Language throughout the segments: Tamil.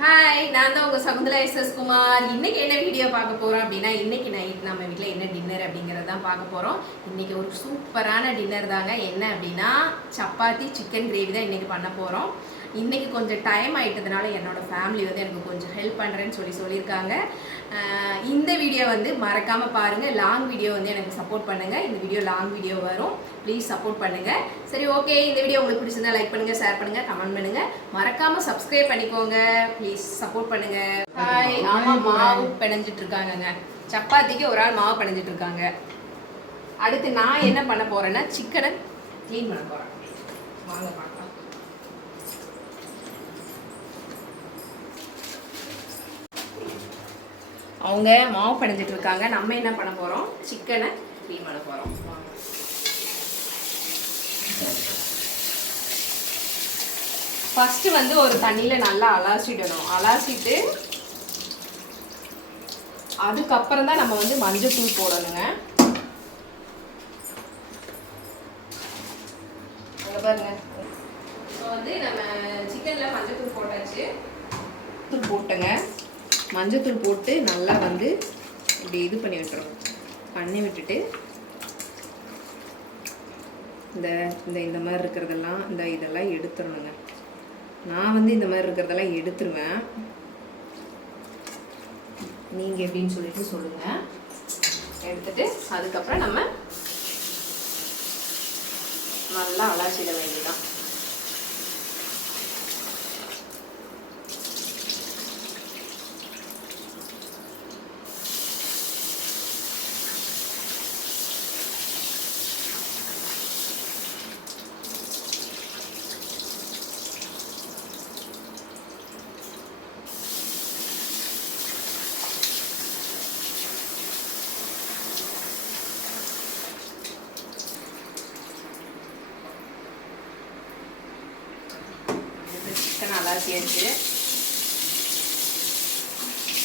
ஹாய், நான் தான் உங்கள் சகுந்தலா எஸ்எஸ் குமார். இன்னைக்கு என்ன வீடியோ பார்க்க போகிறோம் அப்படின்னா, இன்னைக்கு நைட் நம்ம வீட்டில் என்ன டின்னர் அப்படிங்கிறது தான் பார்க்க போகிறோம். இன்னைக்கு ஒரு சூப்பரான டின்னர் தாங்க. என்ன அப்படின்னா, சப்பாத்தி சிக்கன் கிரேவி தான் இன்னைக்கு பண்ண போகிறோம். இன்றைக்கி கொஞ்சம் டைம் ஆகிட்டதுனால என்னோடய ஃபேமிலி வந்து எனக்கு கொஞ்சம் ஹெல்ப் பண்ணுறேன்னு சொல்லியிருக்காங்க. இந்த வீடியோ வந்து மறக்காமல் பாருங்கள். லாங் வீடியோ வந்து எனக்கு சப்போர்ட் பண்ணுங்கள். இந்த வீடியோ லாங் வீடியோ வரும், ப்ளீஸ் சப்போர்ட் பண்ணுங்கள். சரி, ஓகே. இந்த வீடியோ உங்களுக்கு பிடிச்சிருந்தா லைக் பண்ணுங்கள், ஷேர் பண்ணுங்கள், கமெண்ட் பண்ணுங்கள். மறக்காமல் சப்ஸ்கிரைப் பண்ணிக்கோங்க, ப்ளீஸ் சப்போர்ட் பண்ணுங்கள். ஹாய். ஆமாம், மாவு பிணைஞ்சிட்டு இருக்காங்கங்க. சப்பாத்திக்கு ஒரு ஆள் மாவு பிணைஞ்சிட்டு இருக்காங்க. அடுத்து நான் என்ன பண்ண போகிறேன்னா, சிக்கனை க்ளீன் பண்ண போகிறேன். வாங்க பார்க்கலாம். அவங்க மாவு பிணைஞ்சிட்டு இருக்காங்க. நம்ம என்ன பண்ண போகிறோம், சிக்கனை க்ளீன் பண்ண போகிறோம். ஃபஸ்ட்டு வந்து ஒரு தண்ணியில் நல்லா அலாசிடணும். அலாசிட்டு அதுக்கப்புறம் தான் நம்ம வந்து மஞ்சத்தூள் போடணுங்க. பாருங்க, இப்போ வந்து நம்ம சிக்கனில் மஞ்சத்தூள் போட்டாச்சு. தூள் போட்டுங்க. மஞ்சத்தூள் போட்டு நல்லா வந்து இப்படி இது பண்ணி விட்டுறோம். பண்ணி விட்டுட்டு இந்த மாதிரி இருக்கிறதெல்லாம் இதெல்லாம் எடுத்துடணுங்க. நான் வந்து இந்த மாதிரி இருக்கிறதெல்லாம் எடுத்துருவேன். நீங்கள் எப்படின்னு சொல்லிட்டு சொல்லுங்கள். எடுத்துட்டு அதுக்கப்புறம் நம்ம நல்லா அலாசிட வேண்டியதான்.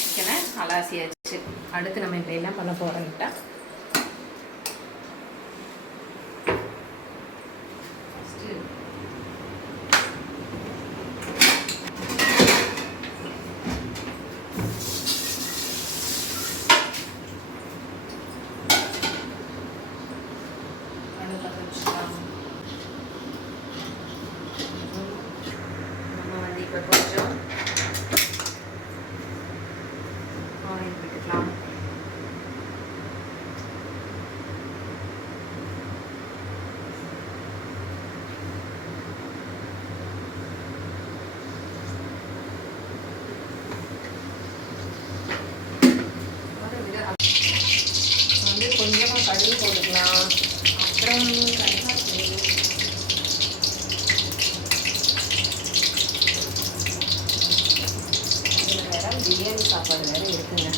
சிக்கனை அலாசியாச்சு. அடுத்து நம்ம இப்போ என்ன பண்ண போகிறோம்ட்டா, இப்போ கொஞ்சம் ஆயில் விட்டுக்கலாம். வந்து கொஞ்சமாக கடுகு போட்டுக்கலாம். அப்புறம் பிரியாணி சாப்பாடு வேறு இருக்குங்க.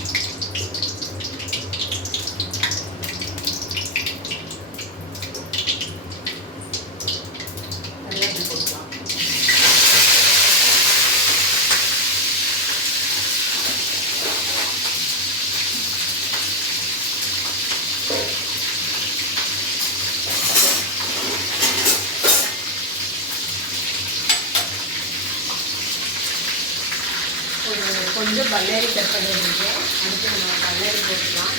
நல்லா இப்படி போட்டுக்கலாம். கொஞ்சம் பல்லாரி பெப்பர் இருக்கு. அடுத்து நம்ம பல்லாரி போட்டுக்கலாம்.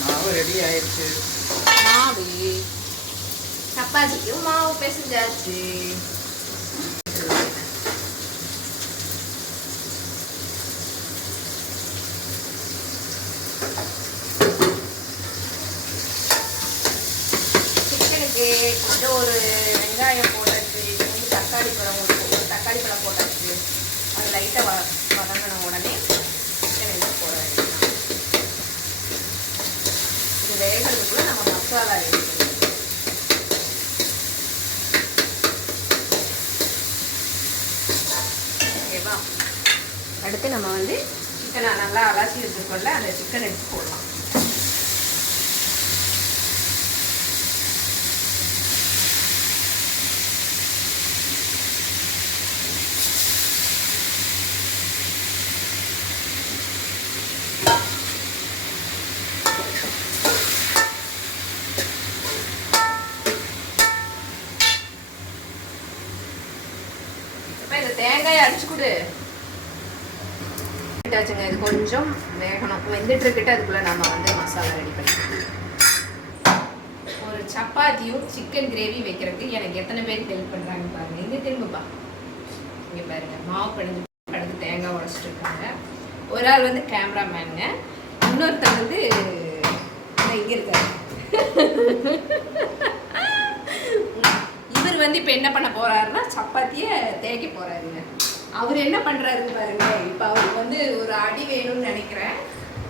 மாவு ரெடி ஆயிடுச்சு. மாவு சப்பாத்திக்கும் மாவு பிசைஞ்சாச்சு. கொஞ்சம் ஒரு வெங்காயம் போட்டாச்சு. வந்து தக்காளி பழம் போட்டாச்சு. அது லைட்டாக வதங்கின உடனே சிக்கன் எடுத்து போட வேண்டியது. இது வேகிறதுக்குள்ள நம்ம மசாலா ரெடி பண்ணிக்கலாம். ஓகேவா? அடுத்து நம்ம வந்து சிக்கனை நல்லா அலசி வச்சுருக்கோம்ல, அந்த சிக்கன் எடுத்து போடலாம். தேங்காயை அடிச்சு கொடு. இது கொஞ்சம் வேகணும். வெந்துட்டு இருக்கிட்டு அதுக்குள்ள நம்ம வந்து மசாலா ரெடி பண்ணிக்கலாம். ஒரு சப்பாத்தியும் சிக்கன் கிரேவி வைக்கிறதுக்கு எனக்கு எத்தனை பேர் ஹெல்ப் பண்றாங்க பாருங்க. இங்க திரும்பப்பா, இங்க பாருங்க. மாவு பிணைஞ்சு அடுத்து தேங்காய் உடைச்சிட்டு இருக்காங்க. ஒரு ஆள் வந்து கேமராமேனுங்க, இன்னொருத்தர் வந்து இங்க இருக்காரு. இவர் வந்து இப்ப என்ன பண்ண போறாருன்னா சப்பாத்திய தேய்க்க போறாருங்க. அவர் என்ன பண்றாருன்னு பாருங்க. இப்ப அவருக்கு வந்து ஒரு அடி வேணும்னு நினைக்கிறேன்.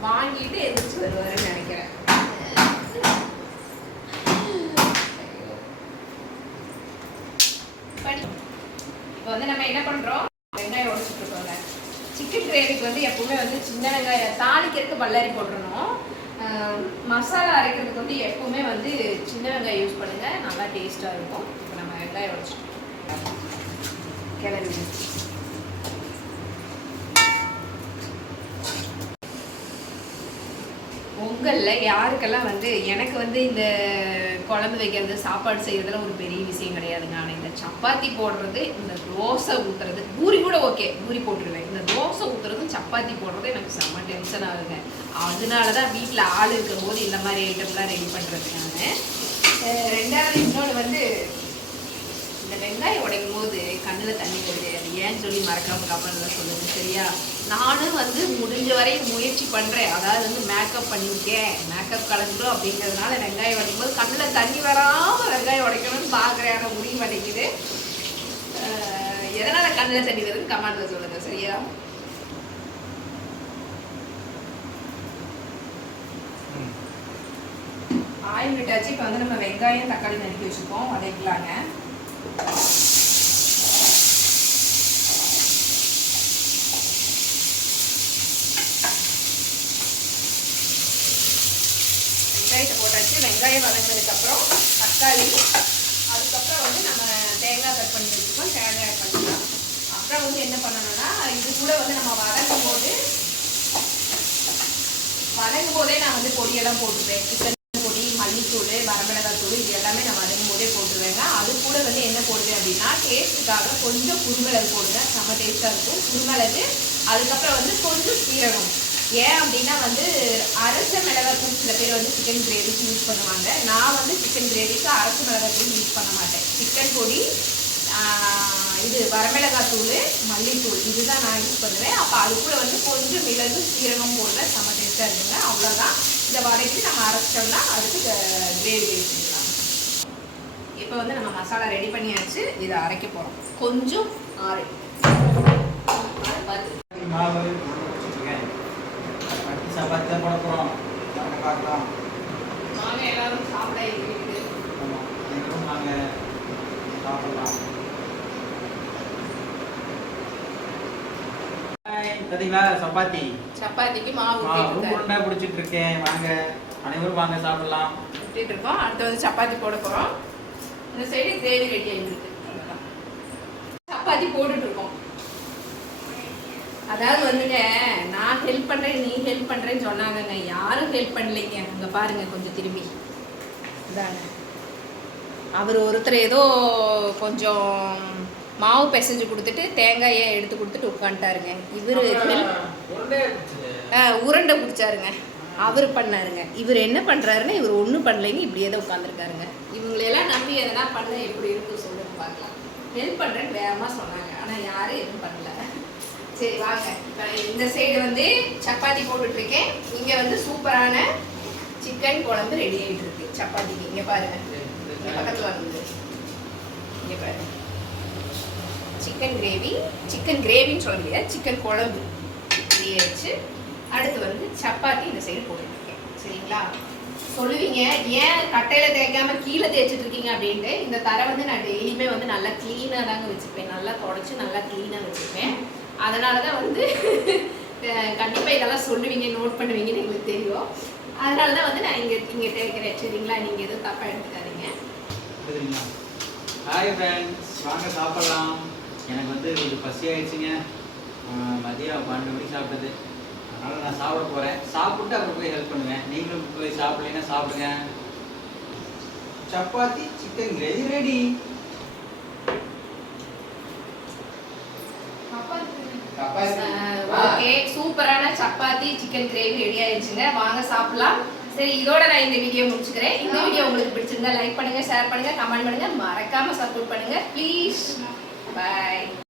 வாங்கிட்டு எதிர்த்து வருவாருன்னு நினைக்கிறேன். இப்போ வந்து நம்ம என்ன பண்றோம், வெங்காயம் உடைச்சிட்டு இருக்கோங்க. சிக்கன் கிரேவிக்கு வந்து எப்பவுமே வந்து சின்ன வெங்காயம் தாளிக்கிறதுக்கு பல்லாரி போட்டுருணும். மசாலா அரைக்கிறதுக்கு வந்து எப்பவுமே வந்து சின்ன வெங்காயம் யூஸ் பண்ணுங்க, நல்லா டேஸ்டா இருக்கும். இப்போ நம்ம வெங்காயம் உடைச்சிட்டு கிளறி உங்களில் யாருக்கெல்லாம் வந்து எனக்கு வந்து இந்த குழம்பு வைக்கிறது சாப்பாடு செய்யறதுல ஒரு பெரிய விஷயம் கிடையாதுங்க. ஆனால் இந்த சப்பாத்தி போடுறது, இந்த தோசை ஊற்றுறது, பூரி கூட ஓகே, பூரி போட்டுருவேன். இந்த தோசை ஊற்றுறதும் சப்பாத்தி போடுறது எனக்கு செம்ம டென்ஷன் ஆகுங்க. அதனால தான் வீட்டில் ஆள் இருக்கும் போது இந்த மாதிரி ஐட்டம்லாம் ரெடி பண்ணுறது. நான் ரெண்டாவது இன்னொன்று வந்து இந்த வெங்காயம் உடைக்கும் போது கண்ணில் தண்ணி போடுது. அது ஏன்னு சொல்லி மறக்காம கமெண்ட்ல சொல்லுங்க, சரியா? நானும் வந்து முடிஞ்ச வரையும் முயற்சி பண்ணுறேன். அதாவது வந்து மேக்கப் பண்ணியிருக்கேன், மேக்கப் கலந்துடும் அப்படிங்கிறதுனால வெங்காயம் உடைக்கும் போது கண்ணில் தண்ணி வராமல் வெங்காயம் உடைக்கணும்னு பார்க்குறேன். ஆனால் முடிவு கிடைக்குது. எதனால் கண்ணில் தண்ணி வருதுன்னு கமெண்ட்ல சொல்லுங்க, சரியா? ஆயில் விட்டாச்சு. இப்போ வந்து நம்ம வெங்காயம் தக்காளி நறுக்கி வச்சுருக்கோம், வதக்கலாங்க. வெங்காயத்தை போட்டாச்சு. வெங்காயம் வதங்கினதுக்கப்புறம் தக்காளி, அதுக்கப்புறம் வந்து நம்ம தேங்காய் கட் பண்ணி வச்சுக்கோம், தேங்காய் ஆட் பண்ணிக்கலாம். அப்புறம் வந்து என்ன பண்ணணும்னா இது கூட வந்து நம்ம வதங்கும் போதே நான் வந்து பொடியெல்லாம் போட்டுப்பேன். சிக்கன் பொடி, மல்லித்தூள், வரமிளகாய் தூள், இது எல்லாமே நான் வதங்கும் போதே போட்டுருவேங்க. அது கூட வந்து என்ன போடுவேன் அப்படின்னா டேஸ்ட்டுக்காக கொஞ்சம் குருமிளகு போடுங்க, செம்ம டேஸ்ட்டாக இருக்கும். குருமிளகு, அதுக்கப்புறம் வந்து கொஞ்சம் சீரகம். ஏன் அப்படின்னா வந்து அரைச்ச மிளகாத்தூள் சில பேர் வந்து சிக்கன் கிரேவிக்கு யூஸ் பண்ணுவாங்க. நான் வந்து சிக்கன் கிரேவிக்கு அரைச்ச மிளகாத்தூள் யூஸ் பண்ண மாட்டேன். சிக்கன் பொடி, இது வரமிளகாத்தூள், மல்லித்தூள், இதுதான் நான் யூஸ் பண்ணுவேன். அப்போ அது கூட வந்து கொஞ்சம் மிளகு, சீரகம் போடுவேன், செம்ம டேஸ்ட்டாக இருக்குங்க. அவ்வளோதான். இதை வதக்கி நம்ம அரைச்சிட்டோம்னா அதுக்கு கிரேவி ரெடி பண்ணிக்கலாம். இப்போ வந்து நம்ம மசாலா ரெடி பண்ணியாச்சு. இதை அரைக்க போகிறோம். கொஞ்சம் ஆறு மாவு சப்பாத்தி தான் போட போகிறோம். பார்க்கலாம். வாங்க எல்லாரும் சாப்பிட இருக்குது. நாங்கள் சாப்பிடலாம். பார்த்தீங்களா சப்பாத்திக்கு மாவு உருண்டை பிடிச்சிட்டு இருக்கேன். வாங்க அனைவரும் வாங்க சாப்பிடலாம். விட்டுட்டு இருக்கோம். அடுத்து வந்து சப்பாத்தி போட போகிறோம். இந்த சைடு கிரேவி ரெடி ஆகிருக்கு. சப்பாத்தி போட்டுட்டு இருக்கோம். அதாவது வந்துங்க, நான் ஹெல்ப் பண்ணுறேன், நீ ஹெல்ப் பண்ணுறேன்னு சொன்னாங்கங்க. யாரும் ஹெல்ப் பண்ணலைங்க. அங்கே பாருங்க, கொஞ்சம் திரும்பி இதாங்க. அவர் ஒருத்தர் ஏதோ கொஞ்சம் மாவு பிசைஞ்சு கொடுத்துட்டு தேங்காயை எடுத்து கொடுத்துட்டு உட்காந்துட்டாருங்க. இவர் உருண்டை பிடிச்சாருங்க, அவர் பண்ணாருங்க. இவர் என்ன பண்ணுறாருன்னு இவர் ஒன்றும் பண்ணலைன்னு இப்படியே தான் உட்காந்துருக்காருங்க. இவங்களெல்லாம் நம்பி எதனா பண்ண எப்படி இருக்குன்னு சொல்லுங்க பார்க்கலாம். ஹெல்ப் பண்ணுறேன்னு வேகமாக சொன்னாங்க, ஆனால் யாரும் எதுவும் பண்ணல. சரி வாங்க. இப்போ இந்த சைடு வந்து சப்பாத்தி போட்டுட்ருக்கேன். இங்கே வந்து சூப்பரான சிக்கன் குழம்பு ரெடி ஆகிட்டு இருக்கு சப்பாத்திக்கு. இங்கே பாருங்க, இங்கே பக்கத்தில் வந்து இங்கே பாருங்க. சிக்கன் கிரேவின்னு சொல்ல முடியாது, சிக்கன் குழம்பு ரெடி ஆயிடுச்சு. அடுத்து வந்து சப்பாத்தி இந்த சைடு போட்டுட்ருக்கேன், சரிங்களா? சொல்லுவீங்க ஏன் கட்டையில் தேய்க்காம கீழே தேய்ச்சிட்டு இருக்கீங்க அப்படின்ட்டு. இந்த தரை வந்து நான் டெய்லியுமே வந்து நல்லா க்ளீனாக தாங்க வச்சுருப்பேன், நல்லா தொடச்சி நல்லா க்ளீனாக வச்சுருப்பேன். அதனால தான் வந்து கண்டிப்பாக இதெல்லாம் சொல்லுவீங்க, நோட் பண்ணுவீங்கன்னு எங்களுக்கு தெரியும். அதனால தான் வந்து நான் இங்கே தேய்க்கிறேன், சரிங்களா? நீங்கள் எதுவும் தப்பாக எடுத்துக்காதீங்க. ஹாய் ஃப்ரெண்ட்ஸ், வாங்க சாப்பிட்லாம். எனக்கு வந்து கொஞ்சம் பசி ஆயிடுச்சுங்க. மதியம் 12 மணிக்கு சாப்பிட்டது. அதனால் நான் சாப்பிட போகிறேன். சாப்பிட்டு அப்புறம் போய் ஹெல்ப் பண்ணுவேன். நீங்களும் போய் சாப்பிட்லன்னா சாப்பிடுங்க. Chapati chicken gravy ready. Okay, சூப்பரான சப்பாத்தி சிக்கன் கிரேவி ரெடி ஆயிடுச்சுங்க. வாங்க சாப்பிடலாம். சரி, இதோட நான் இந்த வீடியோ முடிச்சுக்கிறேன். இந்த வீடியோ உங்களுக்கு பிடிச்சிருந்தா லைக் பண்ணுங்க, ஷேர் பண்ணுங்க, கமெண்ட் பண்ணுங்க, மறக்காம சப்போர்ட் பண்ணுங்க ப்ளீஸ். பை.